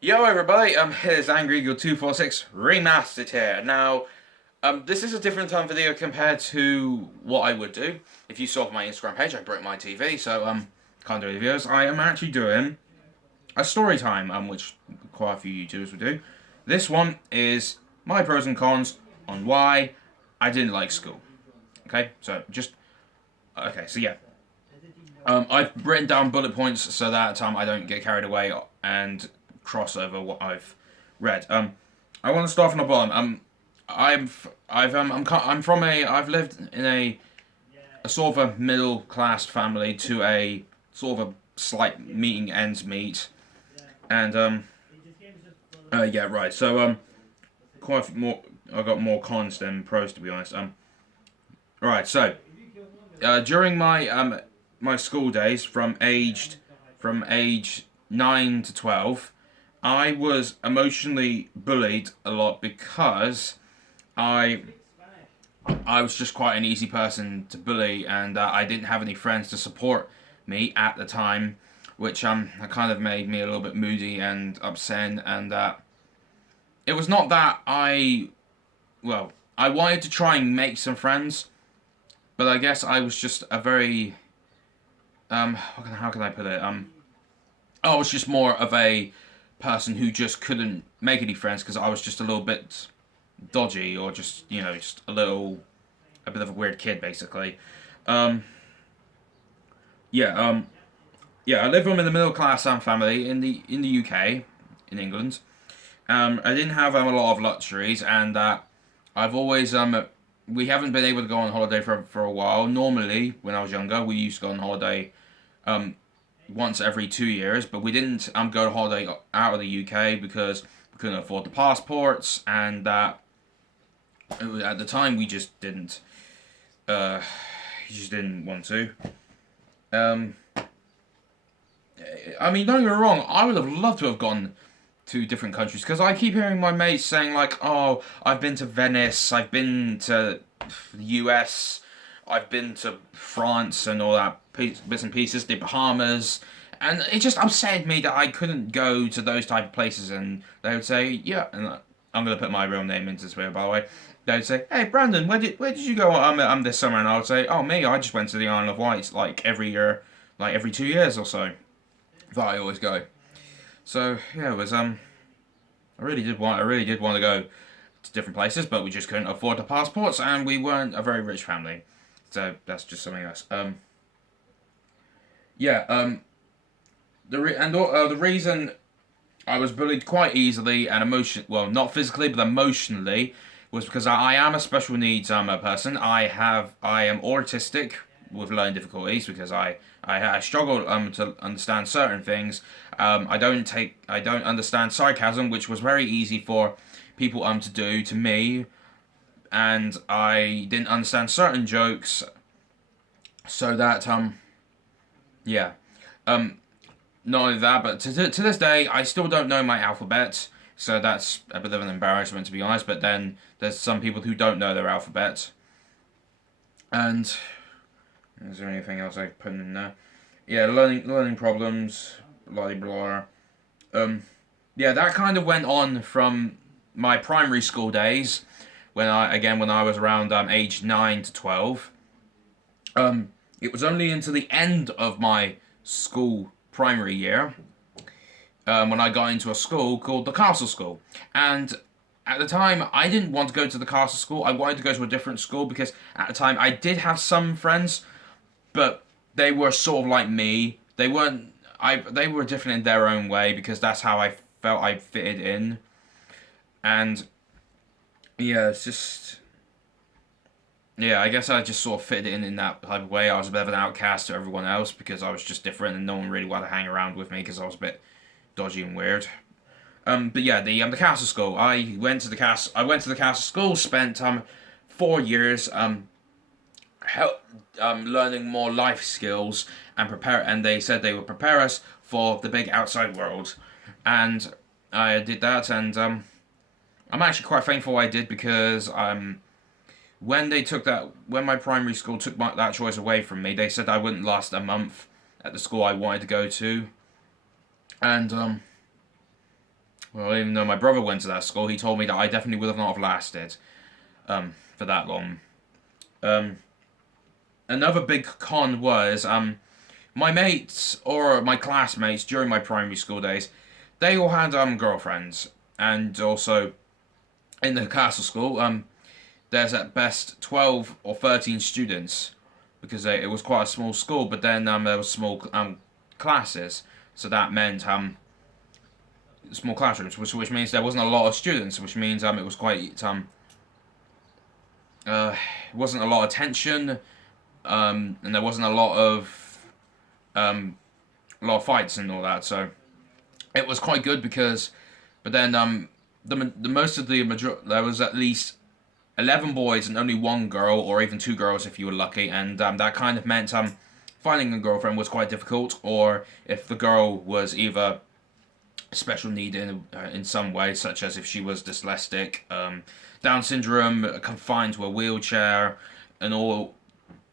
Yo everybody, here's Angry Eagle 246 Remastered here. Now, this is a different time video compared to what I would do. If you saw my Instagram page, I broke my TV, so, can't do any videos. I am actually doing a story time, which quite a few YouTubers would do. This one is my pros and cons on why I didn't like school. Okay, so yeah. I've written down bullet points so that I don't get carried away and cross over what I've read. I want to start from the bottom. I'm from I've lived in a sort of a middle class family to a sort of a slight meeting ends meet, and yeah, right. So quite more. I got more cons than pros, to be honest. Right. So during my school days from age 9 to 12, I was emotionally bullied a lot because I I was just quite an easy person to bully, and I didn't have any friends to support me at the time, which kind of made me a little bit moody and upset. And it was not that I wanted to try and make some friends, but I guess I was just a very how can I put it I was just more of a person who just couldn't make any friends because I was just a little bit dodgy, or just just a bit of a weird kid, basically. Um, yeah, yeah. I live in the middle class family in the UK, in England. I didn't have a lot of luxuries, and I've always we haven't been able to go on holiday for a while. Normally, when I was younger, we used to go on holiday um, once every 2 years, but we didn't go to holiday out of the UK because we couldn't afford the passports, and at the time we uh, just didn't want to. Um, I mean, don't get me wrong, I would have loved to have gone to different countries because I keep hearing my mates saying like, "Oh, I've been to Venice, I've been to the US, I've been to France and all that bits and pieces, the Bahamas." And it just upset me that I couldn't go to those type of places, and they would say, "Yeah," and I'm gonna put my real name into this video, by the way. They would say, "Hey, Brandon, where did you go this summer?" And I would say, "Oh, me, I just went to the Isle of Wight like every year, like every 2 years or so. That I always go." So yeah, it was I really did want to go to different places, but we just couldn't afford the passports, and we weren't a very rich family. So that's just something else. Yeah. The reason I was bullied quite easily and not physically, but emotionally, was because I am a special needs a person. I am autistic with learning difficulties because I struggle to understand certain things. I don't understand sarcasm, which was very easy for people to do to me, and I didn't understand certain jokes, so that yeah. Um Not only that, but to this day, I still don't know my alphabet. So that's a bit of an embarrassment, to be honest. But then there's some people who don't know their alphabet. And is there anything else I put in there? Yeah, learning problems, blah blah. Um, yeah, that kind of went on from my primary school days, when I was around age 9 to 12. It was only until the end of my school primary year, when I got into a school called the Castle School. And at the time, I didn't want to go to the Castle School. I wanted to go to a different school because at the time I did have some friends, but they were sort of like me. They weren't. They were different in their own way because that's how I felt I fitted in. And yeah, it's just, yeah, I guess I just sort of fitted in that type of way. I was a bit of an outcast to everyone else because I was just different, and no one really wanted to hang around with me because I was a bit dodgy and weird. But yeah, the castle school. I went to the castle school. Spent 4 years help learning more life skills and prepare. And they said they would prepare us for the big outside world. And I did that, and I'm actually quite thankful I did because when my primary school took that choice away from me, they said I wouldn't last a month at the school I wanted to go to, and Well, even though my brother went to that school, he told me that I definitely would have not have lasted for that long. Um, Another big con was my mates or my classmates during my primary school days, they all had girlfriends, and also in the castle school there's at best 12 or 13 students because it was quite a small school. But then there was small classes, so that meant small classrooms, which means there wasn't a lot of students, which means it was quite it wasn't a lot of tension, and there wasn't a lot of fights and all that. So it was quite good because, but then the most of the there was at least 11 boys and only one girl, or even two girls if you were lucky, and that kind of meant finding a girlfriend was quite difficult, or if the girl was either special need in some way, such as if she was dyslexic, Down syndrome, confined to a wheelchair, and all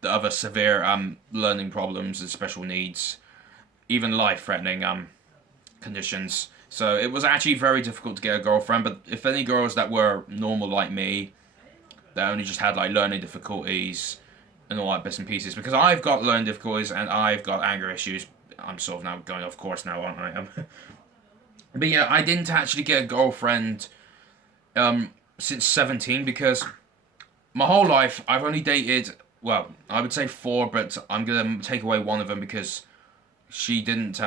the other severe learning problems and special needs, even life-threatening conditions. So it was actually very difficult to get a girlfriend. But if any girls that were normal like me, that only just had like learning difficulties and all that bits and pieces, because I've got learning difficulties and I've got anger issues. I'm sort of now going off course now, aren't I? But yeah, I didn't actually get a girlfriend since 17 because my whole life I've only dated, well, I would say four, but I'm gonna take away one of them because she didn't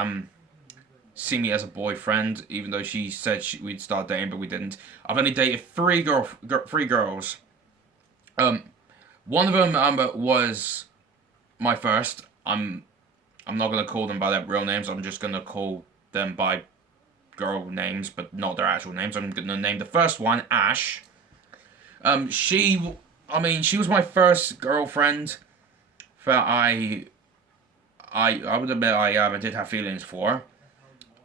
see me as a boyfriend, even though she said we'd start dating, but we didn't. I've only dated three girls. One of them was my first. I'm not gonna call them by their real names. I'm just gonna call them by girl names, but not their actual names. I'm gonna name the first one Ash. She was my first girlfriend that I would admit I did have feelings for,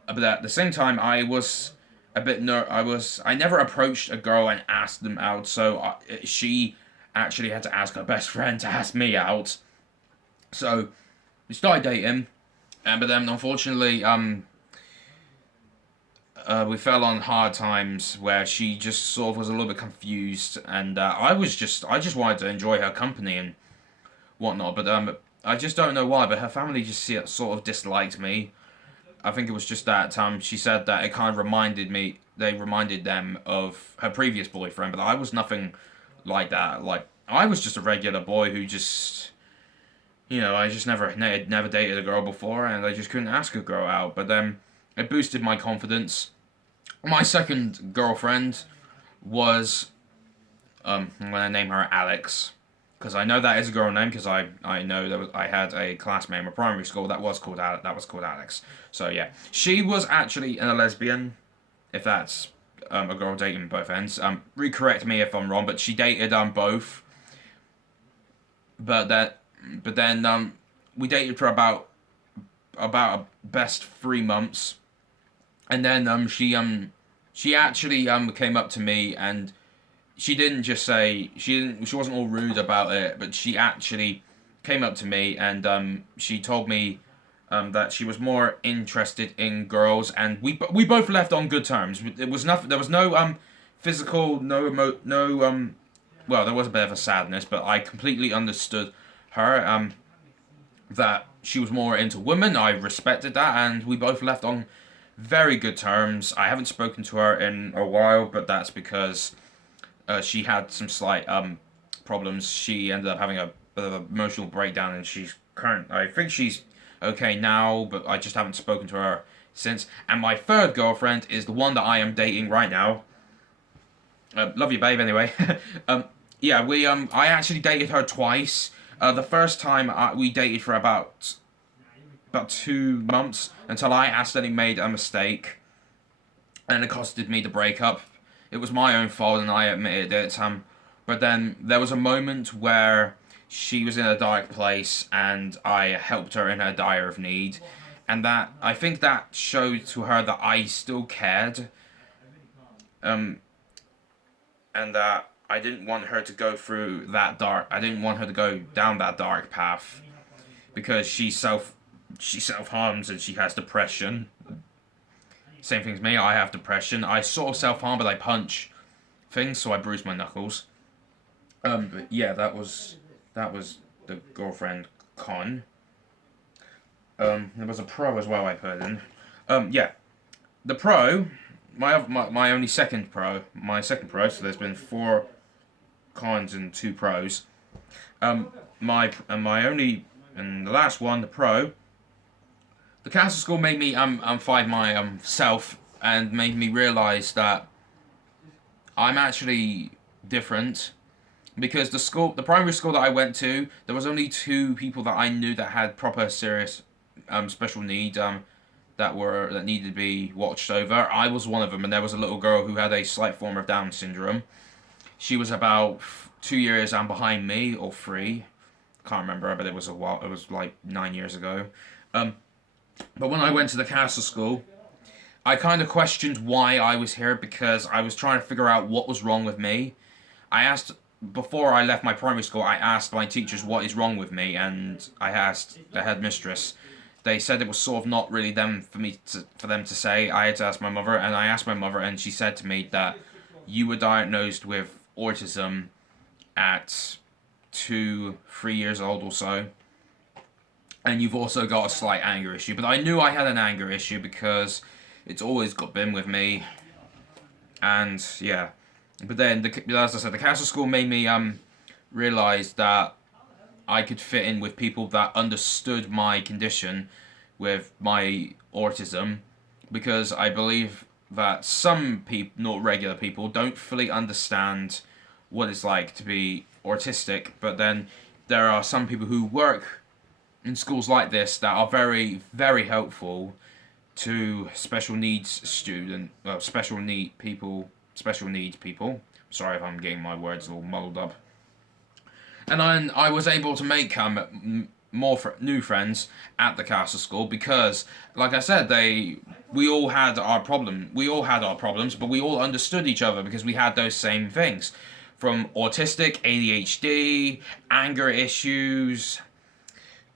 but at the same time I was a bit I never approached a girl and asked them out, so she actually had to ask her best friend to ask me out. So we started dating, but then unfortunately we fell on hard times where she just sort of was a little bit confused, and I just wanted to enjoy her company and whatnot. But I just don't know why. But her family just sort of disliked me. I think it was just that she said that it kind of they reminded them of her previous boyfriend, but I was nothing like that. Like I was just a regular boy who just, I just never dated a girl before, and I just couldn't ask a girl out. But then it boosted my confidence. My second girlfriend was, I'm gonna name her Alex, because I know that is a girl name, because I know I had a classmate in my primary school that was called Alex. So yeah, she was actually a lesbian, if that's a girl dating both ends. Recorrect me if I'm wrong, but she dated both. But then we dated for about a best 3 months, and then she actually came up to me, and she didn't just say she wasn't all rude about it, but she actually came up to me, and she told me that she was more interested in girls, and we both left on good terms. It was nothing. There was no physical, no. Well, there was a bit of a sadness, but I completely understood her. That she was more into women. I respected that, and we both left on very good terms. I haven't spoken to her in a while, but that's because she had some slight problems. She ended up having a bit of an emotional breakdown, and I think she's okay now, but I just haven't spoken to her since. And my third girlfriend is the one that I am dating right now. Love you, babe. Anyway, yeah, I actually dated her twice. The first time we dated for about 2 months until I accidentally made a mistake, and it costed me the breakup. It was my own fault, and I admitted it. But then there was a moment where she was in a dark place, and I helped her in her dire of need, and that I think that showed to her that I still cared, and that I didn't want her to go through that dark. I didn't want her to go down that dark path, because she self harms and she has depression. Same thing as me. I have depression. I sort of self-harm, but I punch things, so I bruise my knuckles. But yeah, that was the girlfriend con. There was a pro as well I put in. Yeah, the pro, my only second pro, my second pro. So there's been 4 cons and 2 pros. My only and the last one, the pro. The castle school made me find my self and made me realize that I'm actually different. Because the primary school that I went to, there was only 2 people that I knew that had proper serious special needs that needed to be watched over. I was one of them, and there was a little girl who had a slight form of Down syndrome. She was about 2 years behind me, or 3. Can't remember, but it was a while. It was like 9 years ago. But when I went to the castle school, I kind of questioned why I was here because I was trying to figure out what was wrong with me. I asked Before I left my primary school, I asked my teachers what is wrong with me, and I asked the headmistress. They said it was sort of not really for them to say. I had to ask my mother, and I asked my mother, and she said to me that you were diagnosed with autism at 2-3 years old or so, and you've also got a slight anger issue. But I knew I had an anger issue because it's always been with me, and yeah. But then, as I said, the castle school made me realize that I could fit in with people that understood my condition with my autism, because I believe that some people, not regular people, don't fully understand what it's like to be autistic. But then there are some people who work in schools like this that are very, very helpful to special needs people. Sorry if I'm getting my words all muddled up. And I was able to make new friends at the castle school because, like I said, we all had our problems, but we all understood each other because we had those same things, from autistic, ADHD, anger issues,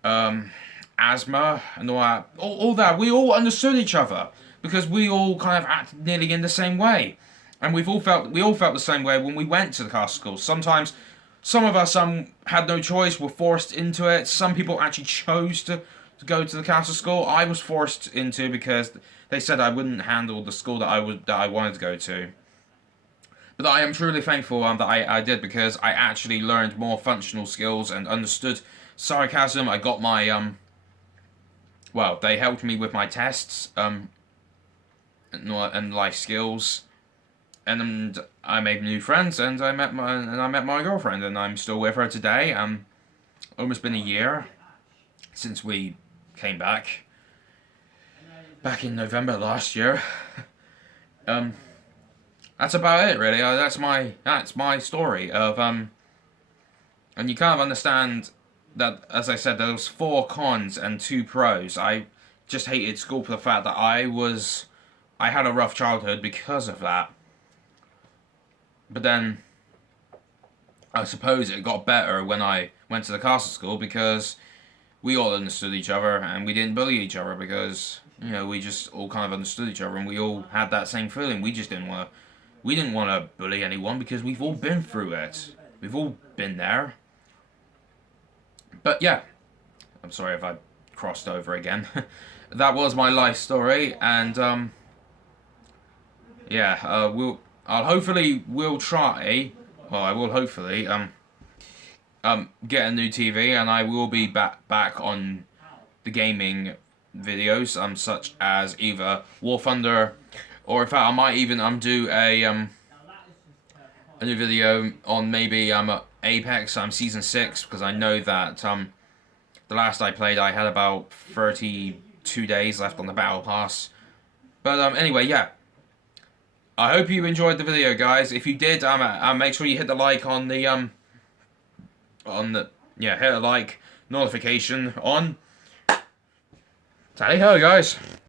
asthma, and all that. We all understood each other because we all kind of acted nearly in the same way. And we all felt the same way when we went to the castle school. Sometimes, some of us had no choice, were forced into it. Some people actually chose to go to the castle school. I was forced into because they said I wouldn't handle the school that I wanted to go to. But I am truly thankful that I did, because I actually learned more functional skills and understood sarcasm. I got my they helped me with my tests and life skills. And I made new friends, and I met my girlfriend, and I'm still with her today. Almost been a year since we came back in November last year. That's about it, really. That's my story of and you kind of understand that, as I said, there was 4 cons and 2 pros. I just hated school for the fact that I had a rough childhood because of that. But then, I suppose it got better when I went to the castle school, because we all understood each other and we didn't bully each other, because we just all kind of understood each other and we all had that same feeling. We just didn't want to bully anyone because we've all been through it. We've all been there. But yeah, I'm sorry if I crossed over again. That was my life story, and I will hopefully get a new TV, and I will be back on the gaming videos, such as either War Thunder, or in fact I might even do a new video on maybe Apex Season 6, because I know that the last I played I had about 32 days left on the Battle Pass. But anyway, yeah. I hope you enjoyed the video, guys. If you did, make sure you hit the like hit a like, notification on. Tally ho, guys.